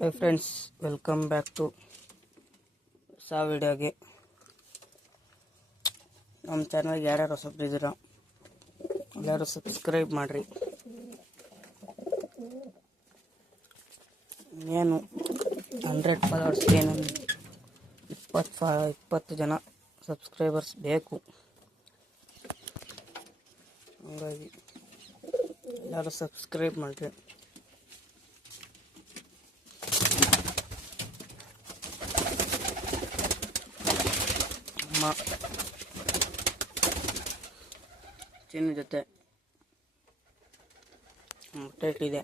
Hi friends welcome back to ಹೊಸ ವಿಡಿಯೋಗೆ ನಮ್ಮ ಚಾನಲ್ಗೆ ಯಾರ್ಯಾರು ಹೊಸಬ್ರಿದ್ದೀರ ಎಲ್ಲರೂ ಸಬ್ಸ್ಕ್ರೈಬ್ ಮಾಡಿರಿ. ಏನು ಹಂಡ್ರೆಡ್ ಫಾಲೋವರ್ಸ್ ಏನು? ಇಪ್ಪತ್ತು ಫಾ, ಇಪ್ಪತ್ತು ಜನ ಸಬ್ಸ್ಕ್ರೈಬರ್ಸ್ ಬೇಕು. ಹಂಗಾಗಿ ಎಲ್ಲರೂ ಸಬ್ಸ್ಕ್ರೈಬ್ ಮಾಡಿರಿ. ಅಮ್ಮ. ಚಿನ್ನ ಜೊತೆ. ಮೊಟ್ಟೆ ಇಟ್ಟಿದೆ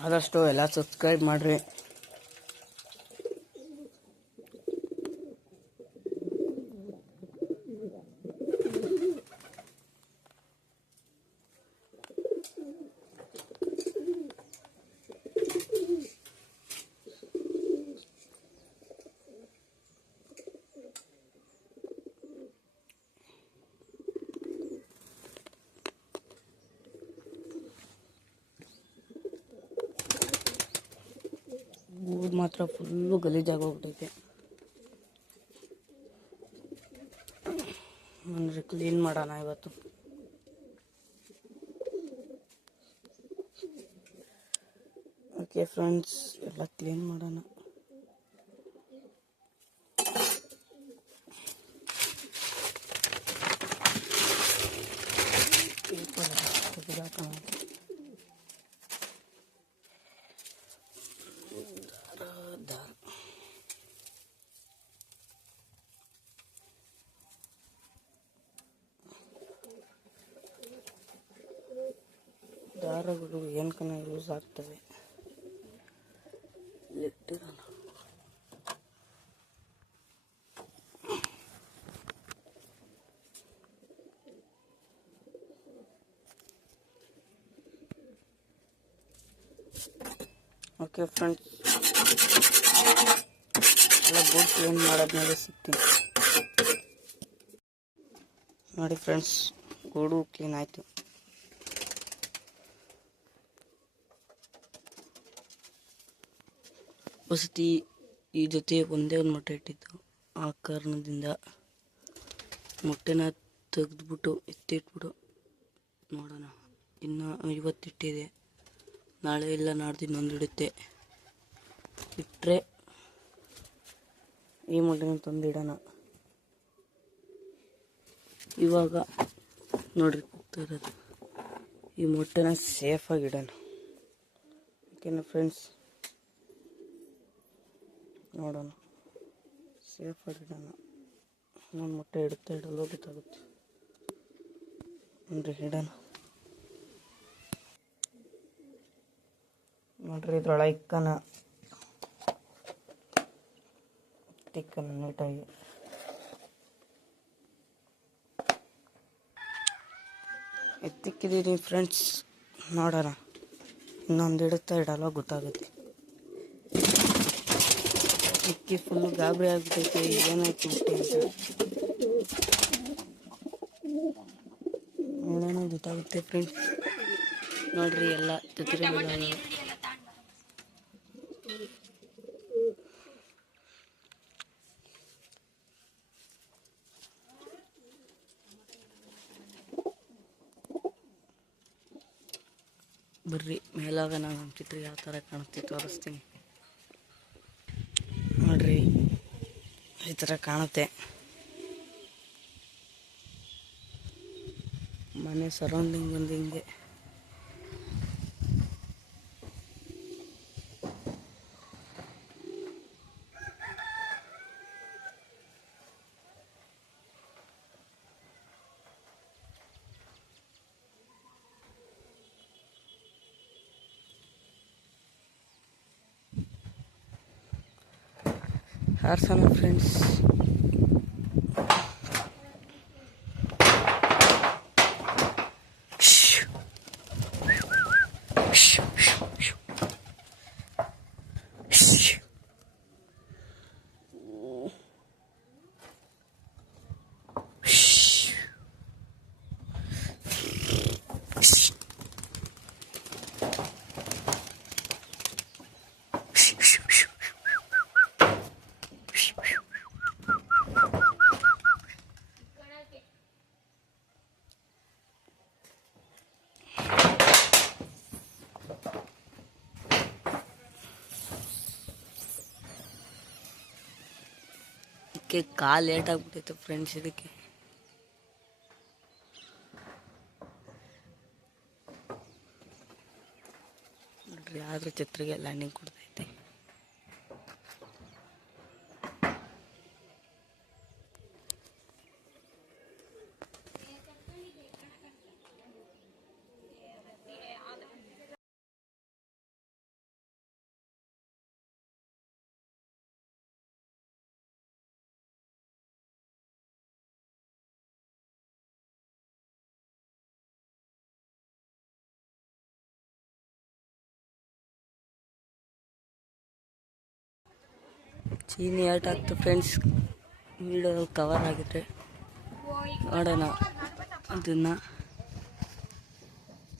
ಆದಷ್ಟು ಎಲ್ಲ ಸಬ್ಸ್ಕ್ರೈಬ್ ಮಾಡಿರಿ ಗೂಡು ಮಾತ್ರ ಫುಲ್ಲು ಗಲೀಜಾಗೋಗ್ಬಿಟ್ಟೈತೆ ಅಂದರೆ ಕ್ಲೀನ್ ಮಾಡೋಣ ಇವತ್ತು. ಓಕೆ ಫ್ರೆಂಡ್ಸ್ ಎಲ್ಲ ಕ್ಲೀನ್ ಮಾಡೋಣ. ದಾರಗಳು ಏನಕನ ಯೂಸ್ ಆಗ್ತವೆ? ಓಕೆ ಫ್ರೆಂಡ್ಸ್ ಎಲ್ಲ ಗೂಡ್ ಕ್ಲೀನ್ ಮಾಡಾದ್ಮೇಲೆ ಸಿಗ್ತೀನಿ. ನೋಡಿ ಫ್ರೆಂಡ್ಸ್ ಗೂಡು ಕ್ಲೀನ್ ಆಯಿತು. ವಸತಿ ಈ ಜೊತೆ ಒಂದೇ ಒಂದು ಮೊಟ್ಟೆ ಇಟ್ಟಿತ್ತು. ಆ ಕಾರಣದಿಂದ ಮೊಟ್ಟೆನ ತೆಗೆದ್ಬಿಟ್ಟು, ಎತ್ತಿಟ್ಬಿಟ್ಟು ನೋಡೋಣ. ಇನ್ನು ಇವತ್ತಿಟ್ಟಿದೆ ನಾಳೆ ಇಲ್ಲ ನಾಡ್ದು ಇನ್ನೊಂದು ಇಡುತ್ತೆ ಇಟ್ಟರೆ ಈ ಮೊಟ್ಟೆನ ತಂದಿಡೋಣ. ಇವಾಗ ನೋಡ್ರಿ ಇರೋದು. ಈ ಮೊಟ್ಟೆನ ಸೇಫಾಗಿ ಇಡೋಣ. ಓಕೆನಾ ಫ್ರೆಂಡ್ಸ್ ನೋಡೋಣ. ಸೇಫಾಗಿ ಇಡೋಣ. ಇನ್ನೊಂದು ಮೊಟ್ಟೆ ಇಡುತ್ತಾ ಇಡಲು ಗೊತ್ತಾಗುತ್ತೆ. ನೋಡ್ರಿ ಇಡೋಣ ನೋಡ್ರಿ ಇದ್ರೊಳಗೆ ಇಕ್ಕನ. ತಿಕ್ಕನ ನೀಟಾಗಿ. ಎತ್ತಿಕ್ಕಿದ್ದೀರಿ ಫ್ರೆಂಡ್ಸ್ ನೋಡೋಣ. ಇನ್ನೊಂದು ಇಡುತ್ತಾ ಇಡಲ್ಲ ಗೊತ್ತಾಗುತ್ತೆ. ಇಕ್ಕಿ ಫುಲ್ ಗಾಬರಿ ಆಗ್ಬಿಟ್ಟೈತೆ ಏನಾಯ್ತು ಮುಟ್ಟೆ ಅಂತ ನೋಡೋಣ ಗೊತ್ತಾಗುತ್ತೆ ಫ್ರೆಂಡ್ಸ್ ನೋಡ್ರಿ ಎಲ್ಲ ಜೊತೆ ಬರ್ರಿ, ಮೇಲಾಗ ನಾನು ಚಿತ್ರ ಯಾವ ಥರ ಕಾಣುತ್ತೆ ತೋರಿಸ್ತೀನಿ. ನೋಡ್ರಿ. ಈ ಥರ ಕಾಣುತ್ತೆ. ಮನೆ ಸರೌಂಡಿಂಗ್ ಬಂದು ಹಿಂಗೆ. ಹಾರ್ಸೋಣ ಫ್ರೆಂಡ್ಸ್ ಅದಕ್ಕೆ ಕಾಲು ಲೇಟ್ ಆಗ್ಬಿಟ್ಟಿತ್ತು ಫ್ರೆಂಡ್ಸ್ ಇದಕ್ಕೆ. ಆದರೂ ಚಿತ್ರಗೆ ಲ್ಯಾಂಡಿಂಗ್ ಕೊಡ್ತೈತೆ. ಚೀನಿ ಆಟ ಆಗ್ತು ಫ್ರೆಂಡ್ಸ್ ವಿಡಿಯೋ ಕವರ್ ಆಗಿದ್ರೆ ನೋಡೋಣ. ಇದನ್ನ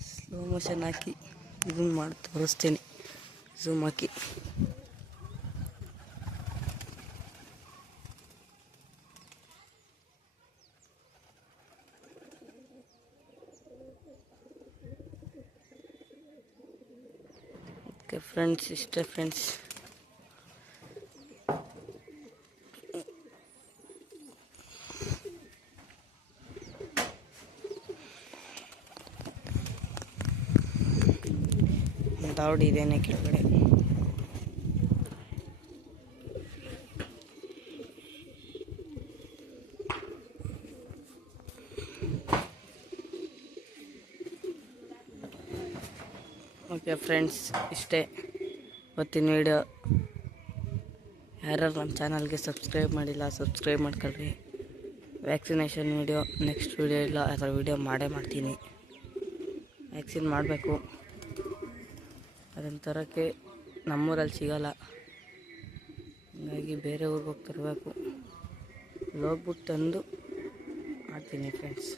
ಸ್ಲೋ ಮೋಷನ್ ಹಾಕಿ ಇದನ್ನು ಮಾಡಿ, ತೋರಿಸ್ತೀನಿ. ಝೂಮ್ ಹಾಕಿ. ಫ್ರೆಂಡ್ಸ್ ಇಷ್ಟೇ ಫ್ರೆಂಡ್ಸ್ ದಾವಡಿ ಇದೇನೆ ಕೆಳಗಡೆ. ಓಕೆ ಫ್ರೆಂಡ್ಸ್, ಇಷ್ಟೇ ಇವತ್ತಿನ ವಿಡಿಯೋ. ಯಾರ್ಯಾರು ನಮ್ಮ ಚಾನಲ್ಗೆ ಸಬ್ಸ್ಕ್ರೈಬ್ ಮಾಡಿಲ್ಲ, ಸಬ್ಸ್ಕ್ರೈಬ್ ಮಾಡ್ಕೊಳ್ರಿ. ವ್ಯಾಕ್ಸಿನೇಷನ್ ವಿಡಿಯೋ, ನೆಕ್ಸ್ಟ್ ವೀಡಿಯೋ ಇಲ್ಲ ಅದರ ವೀಡಿಯೋ ಮಾಡೇ ಮಾಡ್ತೀನಿ. ವ್ಯಾಕ್ಸಿನ್ ಮಾಡಬೇಕು. ಅದನ್ನು ತರೋಕ್ಕೆ ನಮ್ಮೂರಲ್ಲಿ ಸಿಗೋಲ್ಲ. ಹಂಗಾಗಿ ಬೇರೆ ಊರಿಗೆ ಹೋಗಿ ತರಬೇಕು. ಹೋಗ್ಬಿಟ್ಟು ತಂದು ಮಾಡ್ತೀನಿ ಫ್ರೆಂಡ್ಸ್